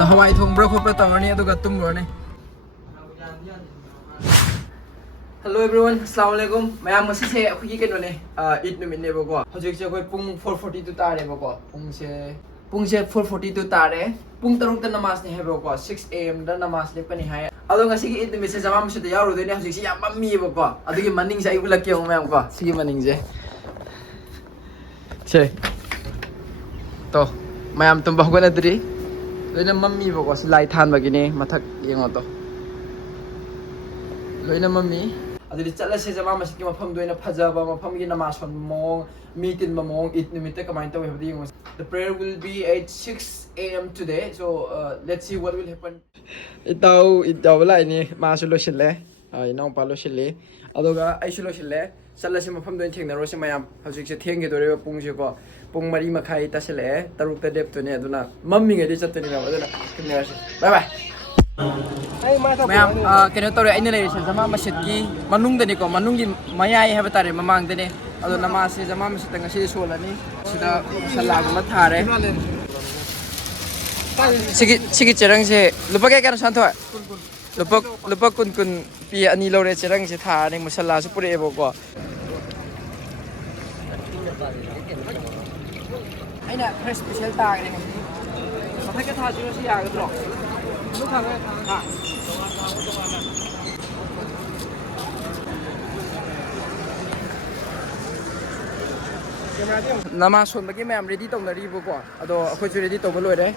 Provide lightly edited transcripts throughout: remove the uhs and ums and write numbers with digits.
ꯑꯗꯣ ꯍꯋꯥꯏ ꯊꯣꯡꯕ꯭ꯔꯥ ꯈꯣꯠꯄ꯭ꯔꯥ ꯇꯧꯔꯅꯤ ꯑꯗꯨꯒ ꯇꯨꯝꯃꯨꯔꯅꯤ Hello everyone, Assalamualaikum. ꯃꯌꯥꯝ ꯉꯁꯤꯁꯦ ꯑꯩꯈꯣꯏꯒꯤ ꯀꯩꯅꯣꯅꯦ ꯏꯠ ꯅꯨꯃꯤꯠꯅꯦꯕꯀꯣ ꯍꯧꯖꯤꯛꯁꯦ ꯑꯩꯈꯣꯏ ꯄꯨꯡ 4:42 ꯇꯥꯔꯦꯕꯀꯣ ꯄꯨꯡꯁꯦ 4:42 ꯇꯥꯔꯦ ꯄꯨꯡ 6ꯇ ꯅꯃꯥꯖꯅꯤ ꯍꯥꯏꯕꯀꯣ 6 AM ꯗ ꯅꯃꯥꯖ ꯂꯦꯞꯀꯅꯤ ꯍꯥꯏ ꯑꯗꯣ ꯉꯁꯤꯒꯤ ꯏꯠ ꯅꯨꯃꯤꯠꯁꯦ ꯖꯃꯥ ꯃꯁꯖꯤꯗ ꯌꯥꯎꯔꯨꯗꯣꯏꯅꯦ ꯍꯧꯖꯤꯛꯁꯦ ꯌꯥꯝ ꯃꯝꯃꯤꯌꯦꯕꯀꯣ ꯑꯗꯨꯒꯤ ꯃꯅꯤꯡꯁꯦ ꯑꯩ ꯎꯠꯂꯛꯀꯦ ꯃꯌꯥꯝ ꯀꯣ ꯁꯤꯒꯤ ꯃꯅꯤꯡꯁꯦ ꯁꯦ ꯇꯣ ꯃꯌꯥꯝ ꯇꯨꯝꯕ ꯍꯧꯒꯠꯅꯗ꯭ꯔꯤ ꯂꯣꯏꯅ ꯃꯝꯃꯤꯕꯀꯣ ꯁꯤ ꯂꯥꯏ ꯊꯥꯟꯕꯒꯤꯅꯦ ꯃꯊꯛ ꯌꯦꯡꯉꯣ ꯇꯣ ꯂꯣꯏꯅ ꯃꯝꯃꯤ ꯑꯗꯨꯗꯤ ꯆꯠꯂꯁꯦ ꯖꯃꯥ ꯃꯁꯖꯤꯗꯀꯤ ꯃꯐꯝꯗꯣ ꯑꯣꯏꯅ ꯐꯖꯕ ꯃꯐꯝꯒꯤ ꯅꯃꯥꯖ ꯁꯣꯟꯕ ꯃꯑꯣꯡ ꯃꯤ ꯇꯤꯟꯕ ꯃꯑꯣꯡ ꯏꯠ ꯅꯨꯃꯤꯠꯇ ꯀꯃꯥꯏꯅ ꯇꯧꯋꯤ ꯍꯥꯏꯕꯗꯨ ꯌꯦꯡꯉꯣ The prayer will be at 6 AM today so let's see what will happen ꯏꯇꯥꯎ ꯏꯠ ꯌꯥꯎꯕ ꯂꯥꯛꯏꯅꯤ ꯃꯥꯁꯨ ꯂꯣꯏꯁꯤꯜꯂꯦ ꯏꯅꯥꯎꯄꯥ ꯂꯣꯏꯁꯤꯜꯂꯤ ꯑꯗꯨꯒ ꯑꯩꯁꯨ ꯂꯣꯏꯁꯤꯜꯂꯦ ꯆꯠꯂꯁꯤ ꯃꯐꯝꯗ ꯑꯣꯏꯅ ꯊꯦꯡꯅꯔꯣꯁꯤ ꯃꯌꯥꯝ ꯍꯧꯖꯤꯛꯁꯦ ꯊꯦꯡꯒꯗꯧꯔꯤꯕ ꯄꯨꯡꯁꯦꯀꯣ ꯄꯨꯡ 4:30 ꯇꯥꯁꯤꯜꯂꯛꯑꯦ 6ꯇ ꯂꯦꯞꯇꯣꯏꯅꯦ ꯑꯗꯨꯅ ꯃꯝꯃꯤꯉꯩꯗꯤ ꯆꯠꯇꯣꯏꯅꯤ ꯃꯌꯥꯝ ꯑꯗꯨꯅ ꯊꯦꯡꯅꯔꯁꯤ ꯕꯥꯏ ꯕꯥꯏ ꯃꯌꯥꯝ ꯀꯩꯅꯣ ꯇꯧꯔꯦ ꯑꯩꯅ ꯂꯩꯔꯤꯁꯦ ꯖꯃꯥ ꯃꯁꯖꯤꯗꯀꯤ ꯃꯅꯨꯡꯗꯅꯤꯀꯣ ꯃꯅꯨꯡꯒꯤ ꯃꯌꯥꯏ ꯍꯥꯏꯕ ꯇꯥꯔꯦ ꯃꯃꯥꯡꯗꯅꯦ ꯑꯗꯣ ꯅꯃꯥꯖꯁꯦ ꯖꯃꯥ ꯃꯁꯖꯤꯗꯇ ꯉꯁꯤꯗꯤ ꯁꯣꯜꯂꯅꯤ ꯁꯤꯗ ꯁꯜꯂꯥꯒꯨꯝꯕ ꯊꯥꯔꯦ ꯁꯤꯒꯤ ꯆꯦꯔꯪꯁꯦ ꯂꯨꯄꯥ ꯀꯌꯥꯅꯣ ꯁꯥꯟꯊꯣꯏ ꯂꯨꯄꯥ 10 ꯄꯤ 2 ꯂꯧꯔꯦ ꯆꯦꯔꯪꯁꯦ ꯊꯥꯔꯅꯤ ꯃꯨꯁꯜꯂꯥꯁꯨ ꯄꯨꯔꯛꯑꯦꯕꯀꯣ ꯑꯩꯅ ꯈꯔ ꯁ꯭ꯄꯦꯁꯦꯜ ꯇꯥꯈ꯭ꯔꯦ ꯉꯁꯤ ꯃꯊꯛꯇ ꯊꯥꯁꯤꯔꯣ ꯁꯤ ꯌꯥꯒꯗ꯭ꯔꯣ ꯅꯃꯥꯖ ꯁꯣꯟꯕꯒꯤ ꯃꯌꯥꯝ ꯔꯦꯗꯤ ꯇꯧꯅꯔꯤꯕꯀꯣ ꯑꯗꯣ ꯑꯩꯈꯣꯏꯁꯨ ꯔꯦꯗꯤ ꯇꯧꯕ ꯂꯣꯏꯔꯦ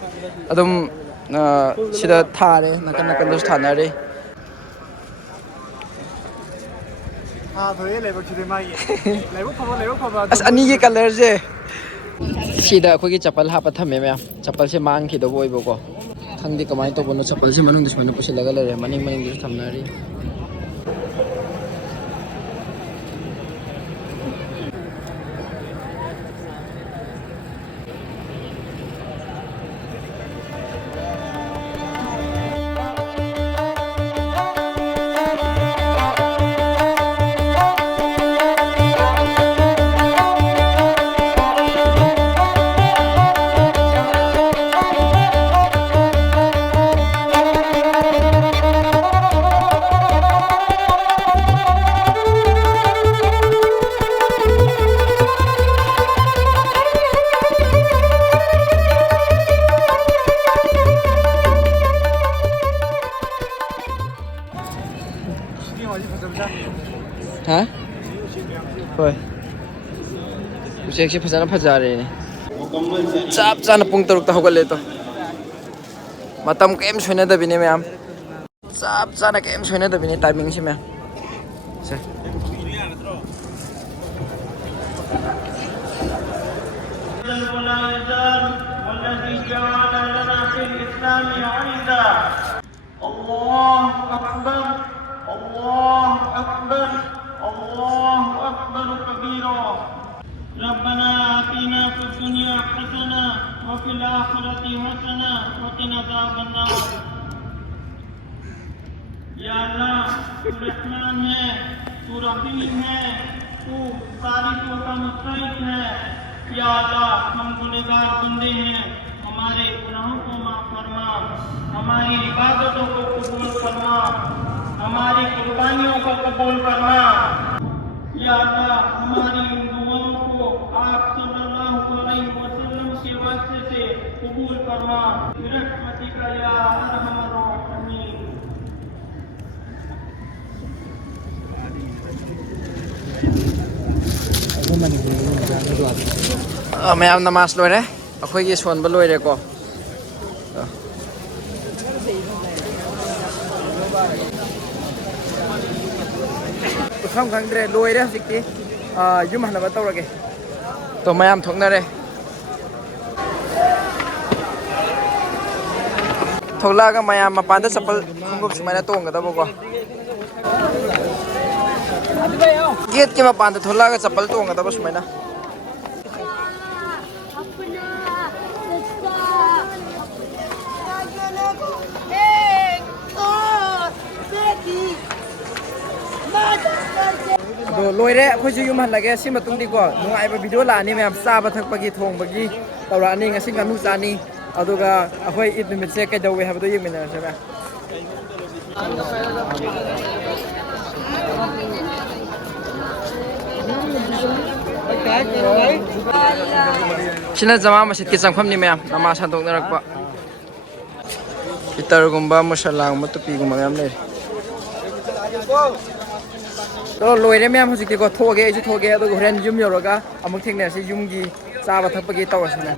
ꯑꯗꯨꯝ ꯁꯤꯗ ꯊꯥꯔꯦ ꯅꯥꯀꯟ ꯅꯥꯀꯟꯗꯁꯨ ꯊꯥꯅꯔꯤ ꯑꯁ ꯑꯅꯤꯒꯤ ꯀꯂꯔꯁꯦ ꯁꯤꯗ ꯑꯩꯈꯣꯏꯒꯤ ꯆꯄꯜ ꯍꯥꯞꯄ ꯊꯝꯃꯦ ꯃꯌꯥꯝ ꯆꯄꯜꯁꯦ ꯃꯥꯡꯈꯤꯗꯧꯕ ꯑꯣꯏꯕꯀꯣ ꯈꯪꯗꯦ ꯀꯃꯥꯏꯅ ꯇꯧꯕꯅꯣ ꯆꯄꯜꯁꯦ ꯃꯅꯨꯡꯗ ꯁꯨꯃꯥꯏꯅ ꯄꯨꯁꯤꯜꯂꯒ ꯂꯩꯔꯦ ꯃꯅꯤꯡꯗꯁꯨ ꯊꯝꯅꯔꯤ ꯍꯥ ꯍꯣꯏ ꯎꯆꯦꯛꯁꯦ ꯐꯖꯅ ꯐꯖꯔꯦꯅꯦ ꯆꯞ ꯆꯥꯅ ꯄꯨꯡ 6ꯇ ꯍꯧꯒꯠꯂꯦ ꯇꯣ ꯃꯇꯝ ꯀꯩꯝ ꯁꯣꯏꯅꯗꯕꯤꯅꯦ ꯃꯌꯥꯝ ꯆꯞ ꯆꯥꯅ ꯀꯩꯝ ꯁꯣꯏꯅꯗꯕꯤꯅꯦ ꯇꯥꯏꯃꯤꯡꯁꯦ ꯃꯌꯥꯝ ꯁꯦ والذي جعل لنا في الإسلام عيدا الله أكبر الله أكبر الله أكبر كبيرا ربنا آتنا في الدنيا حسنة وفي الآخرة حسنة وقنا عذاب النار या अल्लाह तू रहमान है तू रहीम है तू तारीफों का मुस्तहिक है या अल्लाह हम गुनहगार बंदे हैं हमारे गुनाहों को माफ फरमा हमारी इबादतों को कबूल फरमा हमारी कुर्बानियों को कबूल फरमा या अल्लाह हमारी इन दुआओं को आप सल्लल्लाहु अलैहि वसल्लम के वास्ते से कबूल फरमा बिरहमतिका या अरहमर राहिमीन ꯃꯌꯥꯝ ꯅꯃꯥꯖ ꯂꯣꯏꯔꯦ ꯑꯩꯈꯣꯏꯒꯤ ꯁꯣꯟꯕ ꯂꯣꯏꯔꯦꯀꯣ ꯎꯐꯝ ꯈꯪꯗ꯭ꯔꯦ ꯂꯣꯏꯔꯦ ꯍꯧꯖꯤꯛꯇꯤ ꯌꯨꯝ ꯍꯟꯅꯕ ꯇꯧꯔꯒꯦ ꯇꯣ ꯃꯌꯥꯝ ꯊꯣꯛꯅꯔꯦ ꯊꯣꯛꯂꯛꯑꯒ ꯃꯌꯥꯝ ꯃꯄꯥꯟꯗ ꯆꯄꯜ ꯈꯣꯡꯎꯞ ꯁꯨꯃꯥꯏꯅ ꯇꯣꯡꯒꯗꯕꯀꯣ गेट के मपान थोड़ा चप्पल तोंगदब सुमाइना लोरे अखोइसु युम हल्लगे सि मतुंग दिको नुंगाइबा वीडियो लानी मैम चाबा थकपगी थोंगबगी तौरानी ngasi nganu chani ꯑꯗꯨꯒ ꯑꯩꯈꯣꯏ ꯏꯗ ꯅꯨꯃꯤꯠꯁꯦ ꯀꯩꯗꯧꯋꯦ ꯍꯥꯏꯕꯗꯣ ꯌꯦꯡꯃꯤꯟꯅꯔꯁꯦ ꯚꯥꯏ ꯁꯤꯅ ꯖꯃꯥ ꯃꯁꯖꯤꯠꯀꯤ ꯆꯪꯐꯝꯅꯤ ꯃꯌꯥꯝ ꯅꯃꯥꯖ ꯁꯟꯗꯣꯛꯅꯔꯛꯄ ꯏꯇꯔꯒꯨꯝꯕ ꯃꯨꯁꯜꯂꯥꯒꯨꯝꯕ ꯇꯨꯄꯤꯒꯨꯝꯕ ꯃꯌꯥꯝ ꯂꯩꯔꯦ ꯂꯣꯏꯔꯦ ꯃꯌꯥꯝ ꯍꯧꯖꯤꯛꯇꯤꯀꯣ ꯊꯣꯛꯑꯒꯦ ꯑꯩꯁꯨ ꯊꯣꯛꯑꯒꯦ ꯑꯗꯨꯒ ꯍꯣꯔꯦꯟ ꯌꯨꯝ ꯌꯧꯔꯒ ꯑꯃꯨꯛ ꯊꯦꯡꯅꯔꯁꯤ ꯌꯨꯝꯒꯤ ꯆꯥꯕ ꯊꯛꯄꯒꯤ ꯇꯧꯔꯁꯤꯅꯦ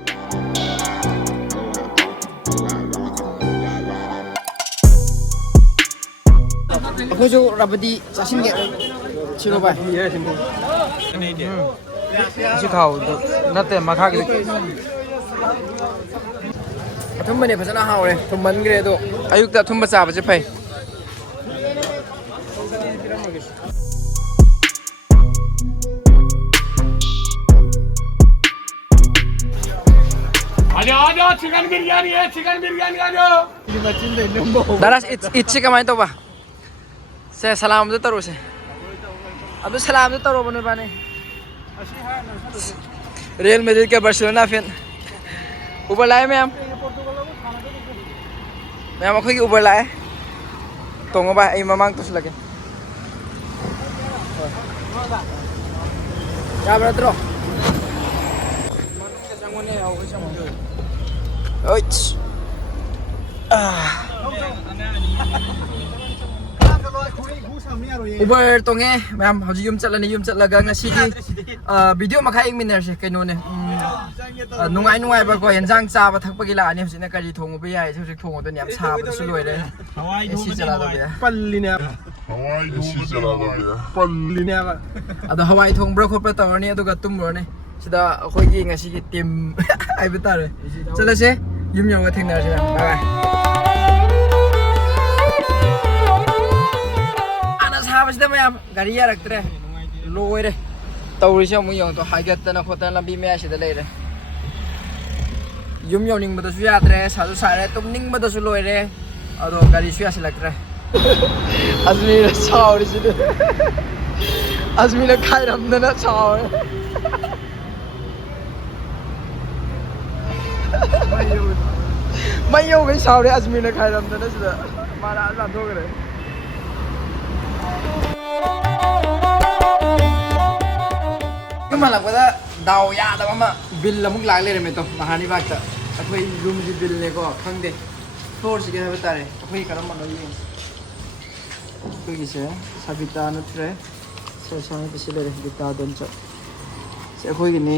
ꯑꯩꯈꯣꯏꯁꯨ ꯔꯕꯗꯤ ꯆꯥꯁꯤꯟꯒꯦ ꯁꯤꯔꯣ ꯚꯥꯏ ꯑꯁꯤ ꯈꯥꯎꯗꯣ ꯅꯠꯇꯦ ꯃꯈꯥꯒꯤ ꯑꯊꯨꯝꯕꯅꯦ ꯐꯖꯅ ꯍꯥꯎꯔꯦ ꯊꯨꯝꯃꯟꯈ꯭ꯔꯦ ꯑꯗꯣ ꯑꯌꯨꯛꯇ ꯑꯊꯨꯝꯕ ꯆꯥꯕꯁꯦ ꯐꯩ चिकन बिरयानी है चिकन बिरयानी आ जाओ दादा इच्छे कमाई तो बा से सलाम तो तरो से अब सलाम तो तरो बने बाने रियल मैड्रिड के बार्सिलोना फैन ऊपर लाए मैम अखोई ऊपर लाए तोंगो बा आई ममांग तो लगे या ब्रदरो Uber tongé मैम हजी yum चलनी yum चलगा ngasi di video makha ing minner se kaino ne nungai nungai ba ko enjang cha ba thakpa gi la ani hji na kari thongu ba yai hji thongu do yam cha ba su loi re hawai du chala do ya palli ne hawai du chala do ya palli ne ba ado hawai thong bra khop ta ni ado ga tum ro ne sida khoi gi ngasi gi team ai ba ta re chala se yum yom ga theng na se bye bye ꯁꯥꯕꯁꯤꯗ ꯃꯌꯥꯝ ꯒꯥꯔꯤ ꯌꯥꯔꯛꯇ꯭ꯔꯦ ꯂꯣꯏꯔꯦ ꯇꯧꯔꯤꯁꯦ ꯑꯃꯨꯛ ꯌꯦꯡꯉꯣ ꯍꯥꯏꯒꯠꯇꯅ ꯈꯣꯠꯇꯅ ꯂꯝꯕꯤ ꯃꯌꯥꯏꯁꯤꯗ ꯂꯩꯔꯦ ꯌꯨꯝ ꯌꯧꯅꯤꯡꯕꯗꯁꯨ ꯌꯥꯗ꯭ꯔꯦ ꯁꯥꯁꯨ ꯁꯥꯔꯦ ꯇꯨꯝꯅꯤꯡꯕꯗꯁꯨ ꯂꯣꯏꯔꯦ ꯑꯗꯣ ꯒꯥꯔꯤꯁꯨ ꯌꯥꯁꯤꯜꯂꯛꯇ꯭ꯔꯦ ꯑꯖꯃꯤꯔ ꯁꯥꯎꯔꯤꯁꯤꯗꯤ ꯑꯖꯃꯤꯔ ꯈꯥꯏꯔꯝꯗꯅ ꯁꯥꯎꯔꯦ ꯃꯩ ꯌꯧꯒꯩ ꯁꯥꯎꯔꯦ ꯑꯖꯃꯤꯔꯅ ꯈꯥꯏꯔꯝꯗꯅ ꯁꯤꯗ ꯃꯥꯅ ꯂꯥꯟꯊꯣꯛꯈ꯭ꯔꯦ ꯍꯜꯂꯛꯄꯗ ꯗꯥꯎ ꯌꯥꯗꯕ ꯑꯃ ꯕꯤꯜ ꯑꯃꯨꯛ ꯂꯥꯛ ꯂꯩꯔꯝꯃꯦ ꯇꯣ ꯃꯍꯥꯅꯤꯕꯥꯒꯇ ꯑꯩꯈꯣꯏ ꯔꯨꯝꯒꯤ ꯕꯤꯜꯅꯦꯀꯣ ꯈꯪꯗꯦ ꯐ꯭ꯂꯣꯔꯁꯤꯒꯤ ꯍꯥꯏꯕ ꯇꯥꯔꯦ ꯑꯩꯈꯣꯏ ꯀꯔꯝꯕꯅꯣ ꯌꯦꯡꯉꯤ ꯑꯩꯈꯣꯏꯒꯤꯁꯦ ꯁꯕꯤꯇꯥ ꯅꯠꯇ꯭ꯔꯦ ꯁꯤ ꯂꯩꯔꯦ ꯁꯕꯤꯇꯥ ꯗꯣꯟꯆ ꯁꯤ ꯑꯩꯈꯣꯏꯒꯤꯅꯤ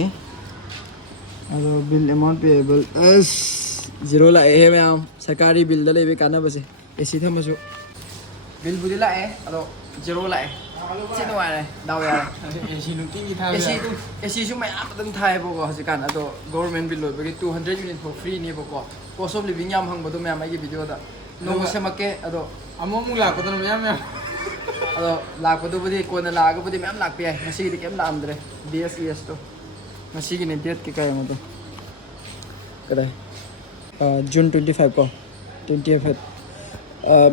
ꯑꯗꯣ ꯕꯤꯜ ꯑꯦꯃꯥꯎꯟ ꯄꯦꯌꯦꯕꯜ ꯑꯁ ꯖꯤꯔꯣ ꯂꯥꯛꯑꯦꯍꯦ ꯃꯌꯥꯝ ꯁꯔꯀꯥꯔꯤ ꯕꯤꯜꯗ ꯂꯩꯕ ꯀꯥꯟꯅꯕꯁꯦ ꯑꯦꯁꯤ ꯊꯝꯃꯁꯨ ꯕꯤꯜꯕꯨꯗꯤ ꯂꯥꯛꯑꯦ ꯑꯗꯣ ꯖꯤꯔꯣ ꯂꯥꯛꯑꯦ ꯁꯤ ꯅꯨꯡꯉꯥꯏꯔꯦ ꯗꯥꯎ ꯌꯥꯔꯦ एसी नुटिंगी था एसीसु मैम अदम थाएबको हजिकान अदो गवर्नमेंट बिल लोबगे 200 यूनिट फॉर फ्री नेबको कॉस्ट ऑफ लिविंग याम हंगबदो मैम आइगे वीडियो दा नो सेमके अदो अमोमु लापदन मैम मैम अदो लापदोबदी कोना लागबदी मैम लाकपे याय मसीगी केम लामद्रे DSES तो मसीगी ने डेट के काय मदो कदाय जून 25 को 25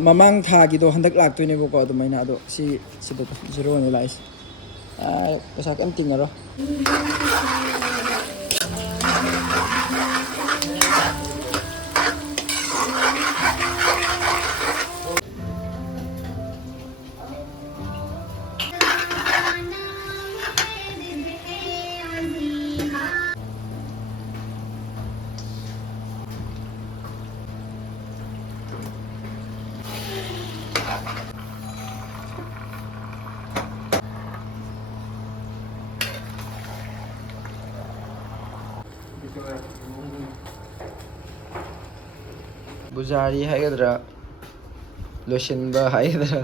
ममांग था की दो हंदक लाक्तोइनेबको अदुमाइना अदो सी सिदो जीरो ने लाइस पैसा केम तिंगरो बुजारी हाइगद्रा लोशनबा हाइगद्रा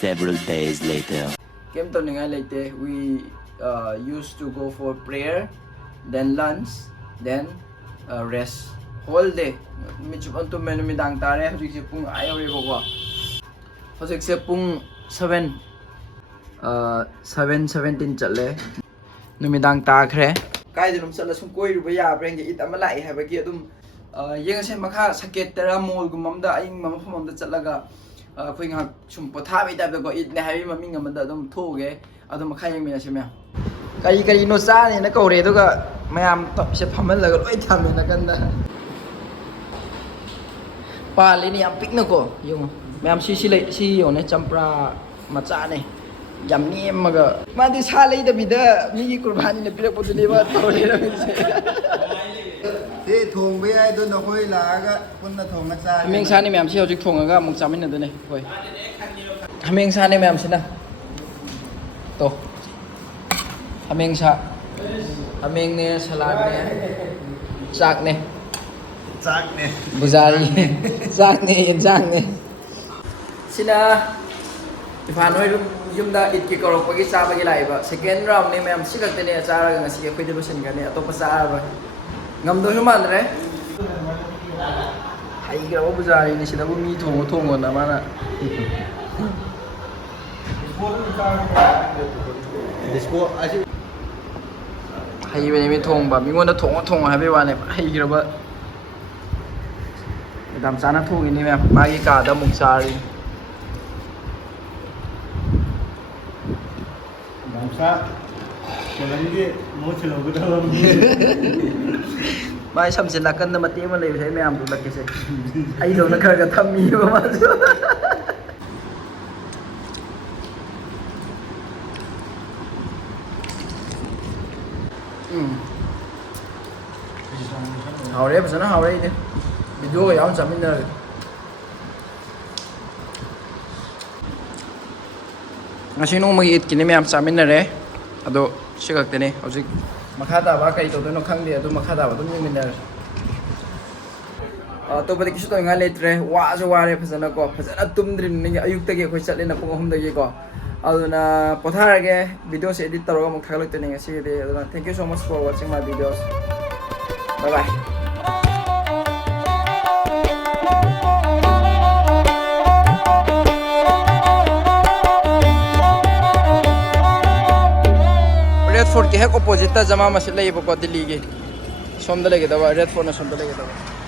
Several days later. Came to Ningai later, we used to go for prayer, then lunch, then rest. Whole day. Michupan to menu midang tare, hujik se pung ayaw rebo ko. Hujik se pung 7. 7:17 चले नुमिदांग ताखरे कायदनुम चला सुम कोइरुबा याब्रेंगे इत अमा लाई हाबगी अदुम येंगसे मखा सकेतरा मोलगुममदा अइंग ममफममदा चलगा अखोइ ngak sum pothabi tabda ko इत ne habi maming amada adum thoge adum mखा yengmina se mya kari kari no sa ne na kore duga mayam top se phamal laga loi thame na kanda pali ni am pikna ko yung mayam si lai si yo ne champra macha ne yam ni maga ma di sa lai da bida mi gi qurbani ne pirak podu ne ba tore ra mi se thế thùng với ai tôi nó hơi là cái con là thùng nó xa hameng sa ni mayam si hojik thong ga mung chamin na du ne hoi hameng sa ni mayam sina to hameng sa hameng ne salad ne chak ne chắc nè buzari chak ne yen chak ne sina ifan hoi yumda it ki korok pagi sa pagi lai ba second round ni mayam sikak te ne chara ga ngasi khoi de losin ga ne atopa sa ba ngam do human re hai ga buzari ni sida bu mi thong na mana hay bên em thong bà mình muốn nó thong hay bên này hay cái đó làm sao nó thong ini mẹ ba cái cả đó mùng sa đi làm sao cho nên cái mỗi chuyện của tôi ba xong sẽ là cân mà tiếng mà lấy thấy mẹ làm tụi cái gì ai đâu nó khơi cái thâm mi mà hào đấy bây giờ nó hào đấy đi video cái áo chấm bên này ngasi nung magi it kini ma'am chấm bên này đấy ado sigak tene hojik makha da ba kai to no khang de ado makha da ba dum min này to bade kisu to nga letre wa jo wa re phasana ko phasana tumdrin ni ayuk ta ge khoi chatle na pung hum da ge ko aduna pothar video se edit taro mong thaglak tene ngasi de aduna thank you so much for watching my videos bye bye Red Fort के हेक opposite ता जमा मसले ये बको दिल्ली के सोमदले के दवा Red Fort ना सोमदले के दवा